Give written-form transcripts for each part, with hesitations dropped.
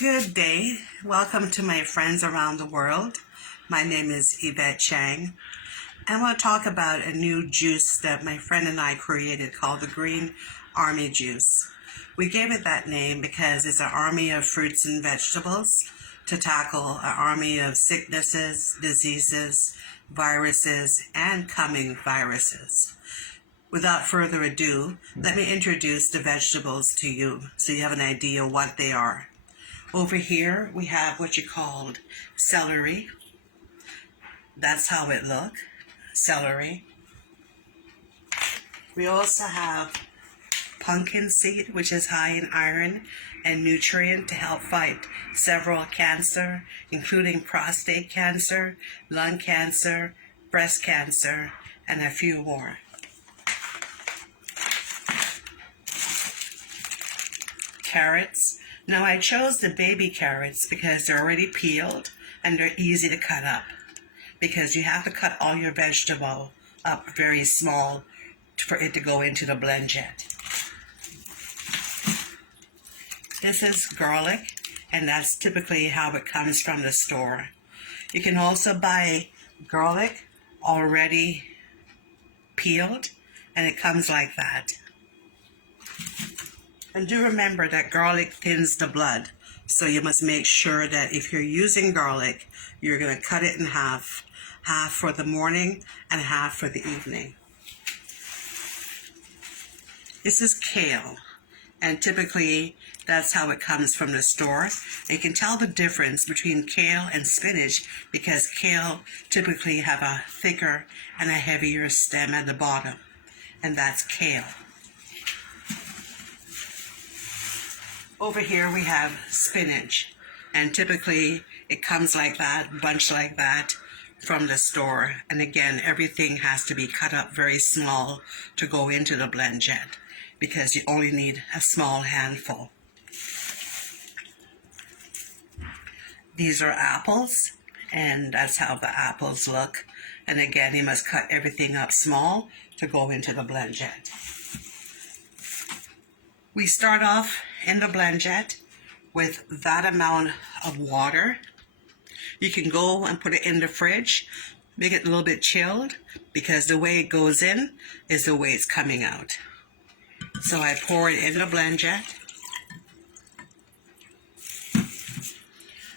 Good day. Welcome to my friends around the world. My name is Yvette Chang. I want to talk about a new juice that my friend and I created called the Green Army Juice. We gave it that name because it's an army of fruits and vegetables to tackle an army of sicknesses, diseases, viruses, and coming viruses. Without further ado, let me introduce the vegetables to you so you have an idea what they are. Over here, we have what you called celery. That's how it looks, celery. We also have pumpkin seed, which is high in iron and nutrient to help fight several cancer, including prostate cancer, lung cancer, breast cancer, and a few more. Carrots. Now I chose the baby carrots because they're already peeled and they're easy to cut up, because you have to cut all your vegetable up very small for it to go into the blend jet. This is garlic, and that's typically how it comes from the store. You can also buy garlic already peeled, and it comes like that. And do remember that garlic thins the blood, so you must make sure that if you're using garlic, you're going to cut it in half for the morning and half for the evening. This is kale, and typically that's how it comes from the store. You can tell the difference between kale and spinach because kale typically have a thicker and a heavier stem at the bottom, and that's kale. Over here we have spinach, and typically it comes like that, bunched like that from the store. And again, everything has to be cut up very small to go into the blend jet because you only need a small handful. These are apples, and that's how the apples look. And again, you must cut everything up small to go into the blend jet. We start off in the blend jet with that amount of water. You can go and put it in the fridge, make it a little bit chilled, because the way it goes in is the way it's coming out. So I pour it in the blend jet.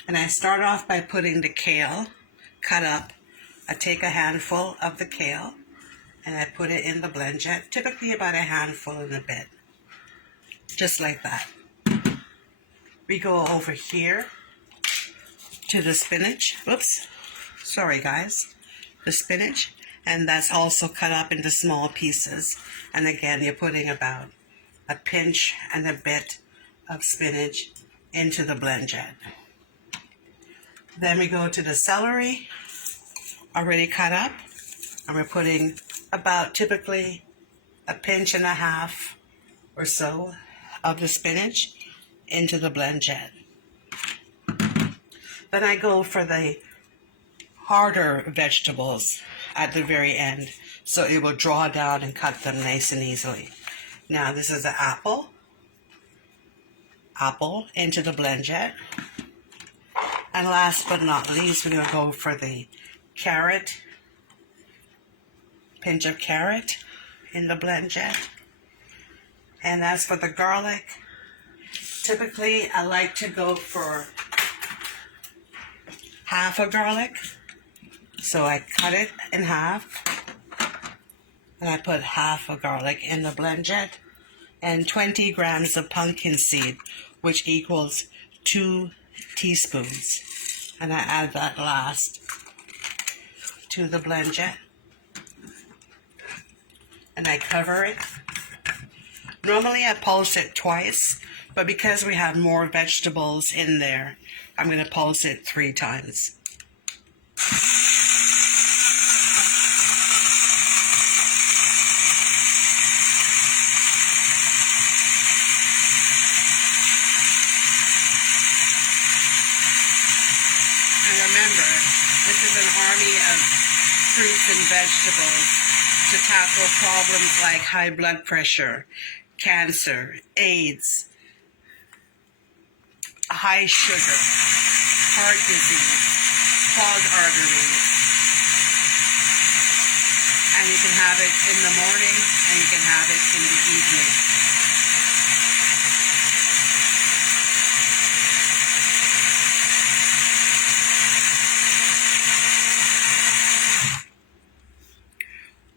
And I start off by putting the kale cut up. I take a handful of the kale and I put it in the blend jet, typically about a handful in a bit. Just like that. We go over here to the spinach. Oops, sorry guys. The spinach, and that's also cut up into small pieces. And again, you're putting about a pinch and a bit of spinach into the blend jet. Then we go to the celery, already cut up, and we're putting about typically a pinch and a half or so of the spinach into the blend jet. Then I go for the harder vegetables at the very end, so it will draw down and cut them nice and easily. Now this is the apple into the blend jet. And last but not least, we're going to go for the carrot, pinch of carrot in the blend jet. And as for the garlic, typically I like to go for half a garlic. So I cut it in half and I put half a garlic in the blend jet, and 20 grams of pumpkin seed, which equals 2 teaspoons. And I add that last to the blend jet. And I cover it. Normally I pulse it twice, but because we have more vegetables in there, I'm going to pulse it 3 times. And remember, this is an army of fruits and vegetables to tackle problems like high blood pressure, cancer, AIDS, high sugar, heart disease, clogged arteries. And you can have it in the morning and you can have it in the evening.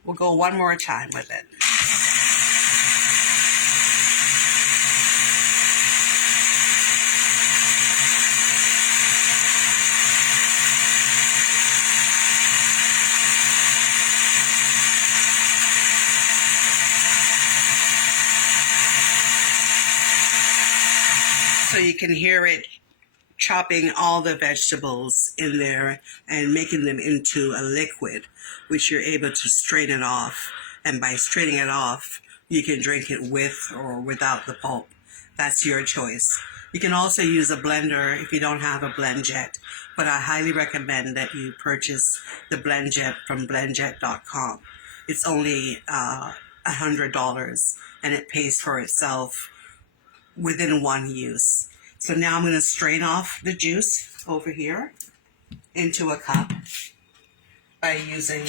We'll go one more time with it. So you can hear it chopping all the vegetables in there and making them into a liquid, which you're able to strain it off. And by straining it off, you can drink it with or without the pulp. That's your choice. You can also use a blender if you don't have a blend jet, but I highly recommend that you purchase the blend jet from blendjet.com. It's only $100 and it pays for itself within one use. So now I'm going to strain off the juice over here into a cup by using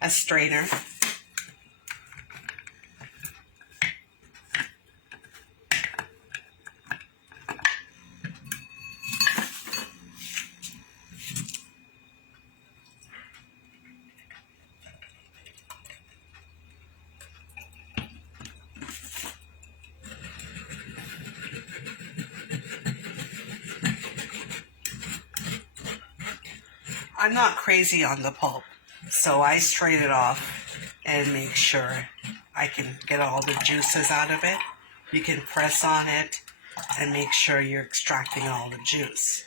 a strainer. I'm not crazy on the pulp, so I strain it off and make sure I can get all the juices out of it. You can press on it and make sure you're extracting all the juice.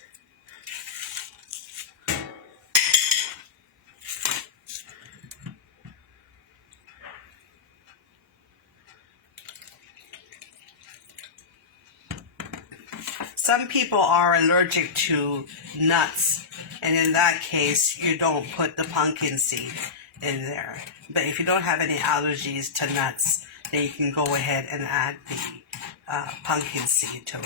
Some people are allergic to nuts, and in that case, you don't put the pumpkin seed in there. But if you don't have any allergies to nuts, then you can go ahead and add the pumpkin seed to it.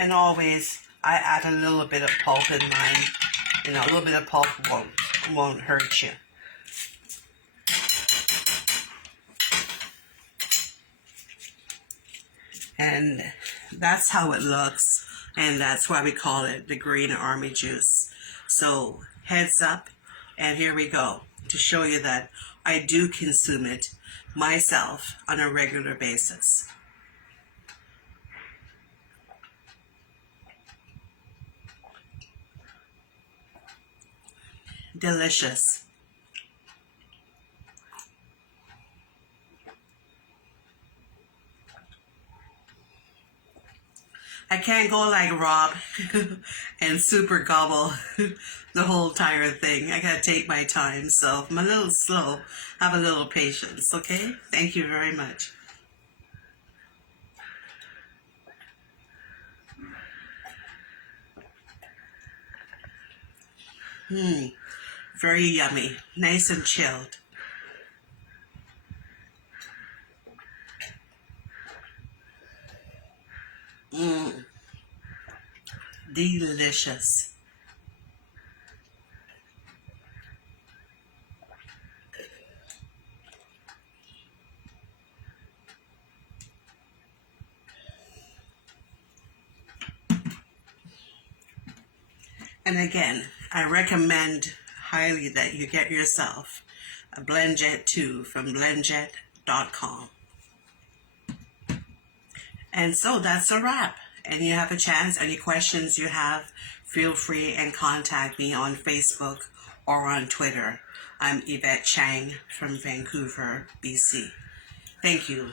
And always, I add a little bit of pulp in mine. You know, a little bit of pulp won't hurt you. And that's how it looks. And that's why we call it the green army juice. So, heads up. And here we go. To show you that I do consume it myself on a regular basis. Delicious. I can't go like Rob and super gobble the whole entire thing. I gotta take my time, so I'm a little slow. Have a little patience, okay? Thank you very much. Very yummy, nice and chilled. Delicious. And again, I recommend highly that you get yourself a BlendJet 2 from blendjet.com. And so that's a wrap. And you have a chance, any questions you have, feel free and contact me on Facebook or on Twitter. I'm Yvette Chang from Vancouver, BC. Thank you.